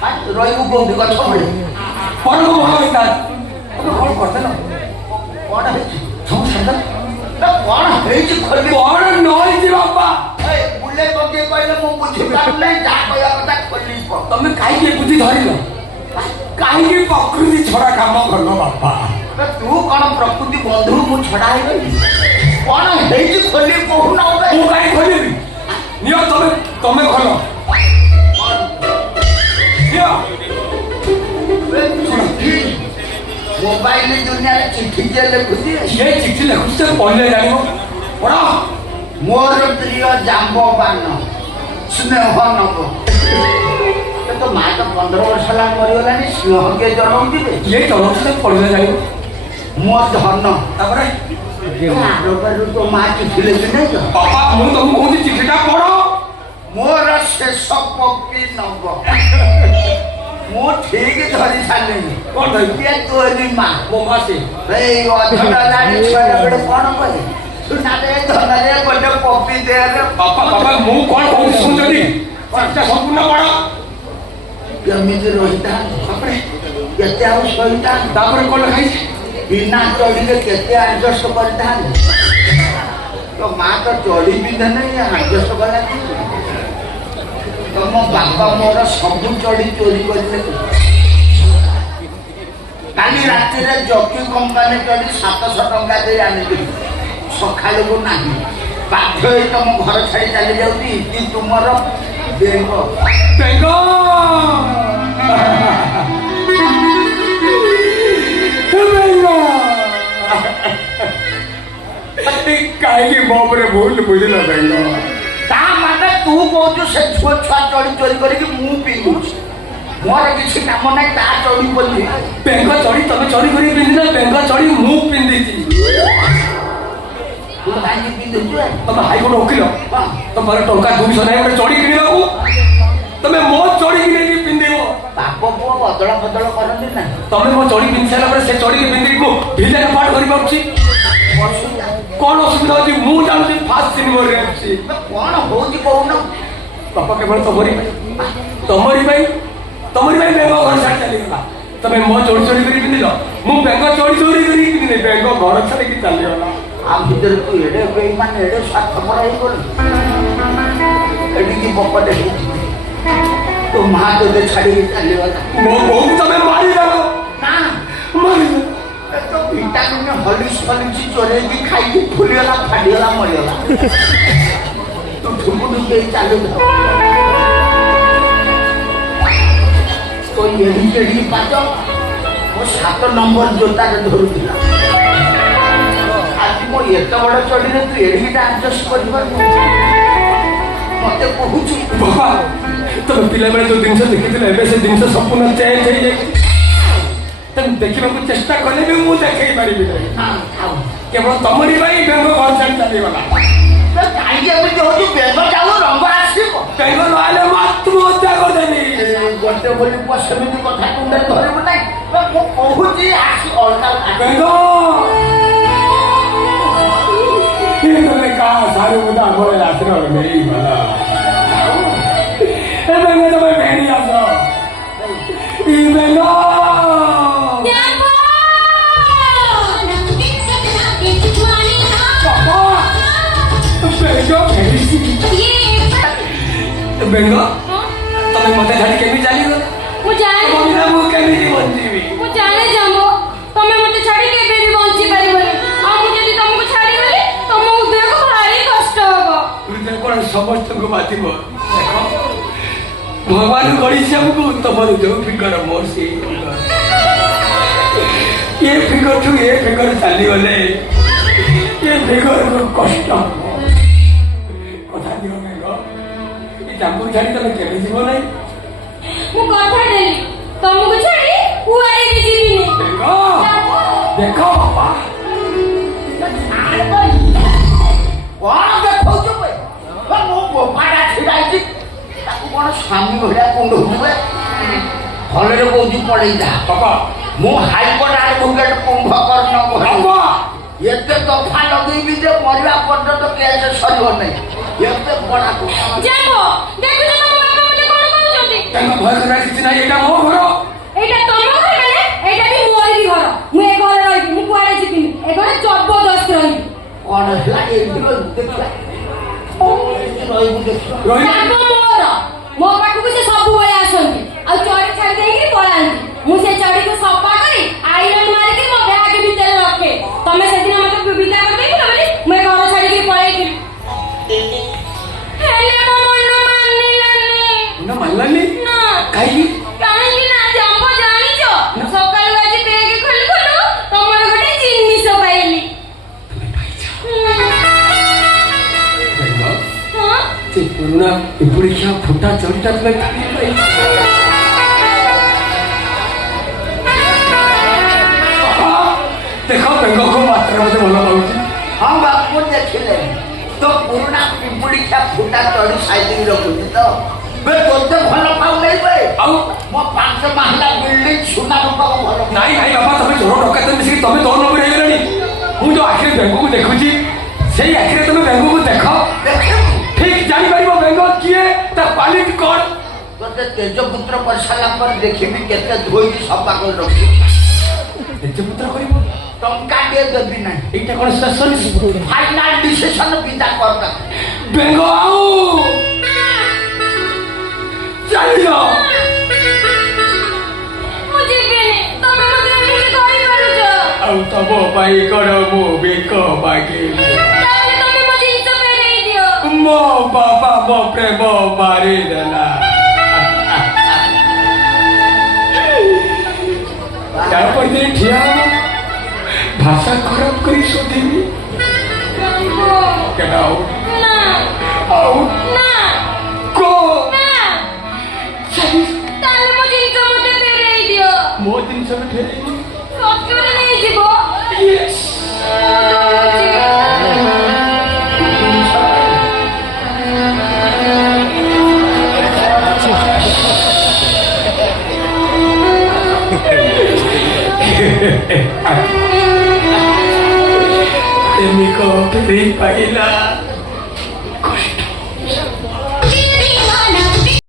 ରହିବୁ କୋଉଠି ଗଛ ଭଳି କଣ ଭଲ ହେଇଥା ତମେ କଣ କରିଦେଲ କଣ ହେଇଛି ସବୁ ସାଙ୍ଗରେ କଣ ହେଇଛି ଖୋଲି କଣ ନହେଇଛି ବାପା ବୁଲେଇ ପକେଇ କହିଲେ ମୁଁ ବୁଝିପାରୁନି ଯାହା କହିବା କଥା ଖୋଲି ତମେ କାହିଁକି ବୁଝି ଧରିଲ କାହିଁକି ପ୍ରକୃତି ଛଡା କାମ କଲ ବାପା ତୁ କଣ ପ୍ରକୃତି ବନ୍ଧୁ ମୁଁ ଛଡା ହେଇଗଲି କଣ ହେଇଛି ଖୋଲି କହୁନ ମୁଁ କାହିଁ ଖୋଲିବି ନିଅ ତମେ ତମେ ଭଲ मोबाइल दुनिया चिट्ठी जे लिखुची ये चिट्ठी लिखुची पढ़ले जानिबो पढ़ मोर प्रिय जांबवान स्नेह नब तो माँ तो 15 वर्ष ला मरिगलानी सिंह के जन्म दिबे ये जन्म से पढ़ले जानिबो मोर धन तापरे आरोपरु तो माँ चिट्ठी लिखि नै तो पापा मु तुम कहू चिट्ठीटा पढ़ मोर शेष पक्की नब मो ठीक धरी सारलेनी कोन धरी ये तोरी मां मो मासी ए अधडा लाडी छडा बड कोन कले सुनाले धनले गोटे पप्पी दे रे पापा पापा मु कोन कहू सुनजनी पाछा संपूर्ण पड़ केमिति रहिता अपरे केते आउ सहिता तापर कोन खाइ बिना चोडी के केते एडजस्ट करता तो मां तो चोडी भी नहीं एडजस्ट करला तुम बापा मोर सब चढ़ी चोरी करते काली राति जकी कंपानी चढ़ी 700 टंका दे आनी सका को ना बाध्य तुम घर छाड़ी चली जाऊँगी कि तुम बेंग बेंग कहीं मोपरे भूल बुझल बेंग माने तू कहू से छुआ छुआ चढ़ी चोरी करके मु पिंधु मोर किसी काम ना ता चढ़ी बोली बेंग चढ़ी तमे चोरी करी पिंधिले बेंग चढ़ी मु पिंधि तू काई पिंधु तुम हाई कोर्ट वकील तुम्हारे टंका 200 नहीं गोटे चढ़ी किनिबा तमे मो चढ़ी कि नहीं पिंधिबो बाप पुओ बदल बदल करंदी ना तमे मो चढ़ी पिंधि सारा पर से चढ़ी के पिंधि को ढिले पाठ करि पाउछि कौन असुविधा होती मु जानती फास्ट सिनेमा रे अछि कौन होती कहून पापा केवल तमरी भाई बेंग घर छाड़ चली गला तमे मो चोरी चोरी करी पिनिल मु बेंग चोरी चोरी करी पिनिले बेंग घर छाड़ की चली गला आ भीतर तू एडे बेईमान एडे स्वार्थ पराई बोल एडी की पप्पा दे तो मां तो दे छाड़ी की चली गला मो बहु तमे मारी डालो ना मारी तो विटामिन हॉलिक्स फॉलिक्स चोरे की खाई की फुलियला फाडियला मरियला तो ठुमुडु के चालू तो एडी एडी पाचो वो 7 नंबर जोता रे धरुतिला आज मो एत बड़ चोरी रे तू एडीटा एडजस्ट कर पर मते कहूछु बाबा तो पिला बेले जो दिन से देखिथिले एबे से दिन से संपूर्ण चेंज हे जाई तुम देखा चेष्टा कले भी मुझे देखे पारि केवल तमरी भाई बेंग घर छाड़ चली गला रंग बेंग नहले आत्महत्या करदेनी गोटे बोली सेमती कथा तुम धरबू ना कहूँ बेंग क्या सारू मुझे आगे रात्र नहीं गला बेंग तुम भेड़ी आस बेंग बेंग तमे मते झाड़ी केमी जाली गला मु जाने मम्मी मु केमी बंजीबी मु जाने जामो तमे मते छाड़ी केबे भी बंची परिबनी आ मु जदी तुमको छाड़ी गली तुम उदय को भारी कष्ट होबो उदय कोन समस्त को बातिबो देखो भगवान गड़ी से हमको तमर जो फिकर मोर से ये फिकर तो ये फिकर चली गले ये फिकर को कष्ट कथा दियो जामपुर छाड़ी तमे केबे जीवो नै मु कथा देली तुमको छाड़ी कुआरी के जीविनी देखो बाबा कौन देखो चुप मो गोपाड़ा छिड़ाई ताकू कौन स्वामी भलिया कुंड हुए भले कहूँ पड़े जा बाबा मु हाईकोर्ट एडवोकेट कुंभकर्ण बाबा एते दफा लगेबी जे मरिया पर्यंत केस सरियो नै एते बड़ा को जाबो देखु जे बाबा मते कोन कहउछथि ତାଙ୍କ ଭୟ କରିବା କିଛି ନାହିଁ ଏଇଟା ମୋ ଘର ଏଇଟା ତମ ଘର ମାନେ ଏଇଟା ବି ମୋର ବି ଘର ମୁଁ ଏ ଘରେ ରହିବି ମୁଁ କୁଆଡେ ଯିବିନି ଏ ଘରେ ଜବରଦସ୍ତ ରହିବି କଣ ହେଲା ଏମିତି ଦେଖିଲା ରହିବୁ ଦେଖିବା ତାଙ୍କ ମୋର ମୋ ପାଖକୁ ସେ ସବୁବେଳେ ଆସନ୍ତି ଆଉ ଚଢି ଛାଡି ଦେଇକି ପଳାନ୍ତି ମୁଁ ସେ ଚଢିକୁ ସଫା କରି ଆଇରନ୍ ମାରିକି ମୋ ବ୍ୟାଗ ଭିତରେ ରଖେ ତମେ ସେଦିନ ମତେ ବିଦା କରିଦେଇଥିଲ ବୋଲି ମୁଁ ଏ ଘର ଛାଡିକି ପଳେଇଥିଲି ହେଲେ ମୋ ମନ ମାନିଲାନି ନା କାହିଁକି ନା ଜମ୍ପ ଜାଣିଛ ସକାଳୁ ଆଜି ବେଗ ଖୋଲି ଖୋଲୁ ତମର ଗୋଟେ ଜିନିଷ ପାଇଲି ସେ ପୁରୁଣା ଏପରିକ୍ଷା ଫୁଟା ଚଢିଟା ତୁମେ ଦେଖ ବେଙ୍ଗକୁ ମାତ୍ର ମତେ ଭଲ ଲାଗୁଛି ହଁ ବାପୁ ଦେଖିଲେ ତ ପୁରୁଣା ପିମ୍ପୁଡିକ୍ଷା ଫୁଟା ଚଢି ସାଇତିକି ରଖୁଛି ତ ତୋତେ ଭଲ ପାଉନାଇ ବେ ଆଉ ମୋ 5 ମାହଲା ବିଲ୍ଡିଂ ସୁନା ରୂପାକୁ ଭଲ ନାଇଁ ବାପା ତମେ ଚୋର ଡକାତ ମିଶିକି ତମେ 2 ନମ୍ବର ହେଇଗଲାଣି ମୁଁ ଯୋଉ ଆଖିରେ ବେଙ୍ଗକୁ ଦେଖୁଛି ସେଇ ଆଖିରେ ତମେ ବେଙ୍ଗକୁ ଦେଖ ଦେଖିବୁ ଠିକ ଜାଣିପାରିବ ବେଙ୍ଗ କିଏ ତା କ୍ୱାଲିଟି କଣ ତୋତେ ତେଜପୁତ୍ର କରିସାରିଲା ପରେ ଦେଖିବି କେତେ ଧୋଇକି ସଫା କରି ରଖିବି ତେଜପୁତ୍ର କରିବ ଟଙ୍କା ଟିଏ ଦେବି ନାହିଁ এইটা কোন স্টেশন ফাইনাল ডিসিশন বিদা করতা বেঙ্গ আউ চালিও ମୁଁ ଯିବିନି ତମେ ମତେ ଏମିତି କହିପାରୁଛ ଆଉ ତବ ପାଇ କର ମୁଁ ବେକ ବାଗେ ତାହେଲେ ତମେ ମୋ ଜିନିଷ ଫେରେଇ ଦିଅ ମୋ ବାବା ମୋ ପ୍ରେମ ମାରି ଦେଲା ତାପରେ ଠିଆ ভাষা খারাপ করে শোধেনি কেন না আউট না কো না তাহলে ମୋ ଜିନିଷ ମତେ ଫେରେଇ ଦିଅ ମୋ ଜିନିଷ ଫେରେଇ ସତରେ ନେଇଯିବ Yes Amico, per il paila.